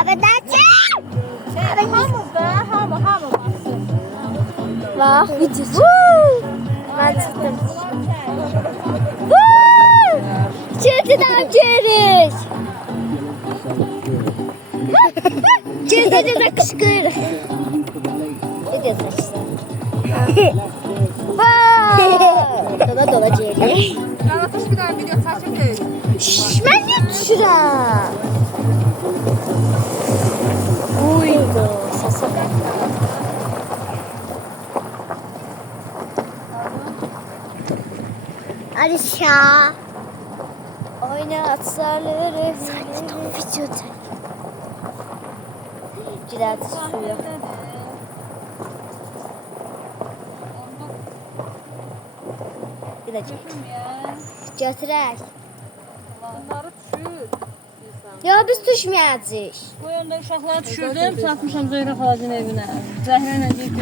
Abedacığım. Hamı da, hamı baksın. Bak videosu. Ben çıktım. Çetin amcayız. Çetin de kışkırır. Video saçsın. Dola dola celi. Anlatış bir daha video çəkəcək. Şşş, ben niye düşürəm? Uydu. Sasa bak. Alişa. Oynat sarları. Sanki tam video çek. Cilat suyu. Gidecek. Götürək. Onları düşür. Ya biz düşməyəcəyik. Bu yanda uşaqları düşürdüm, satmışam Zöhrə xalacın evinə. Zəhra ilə deyib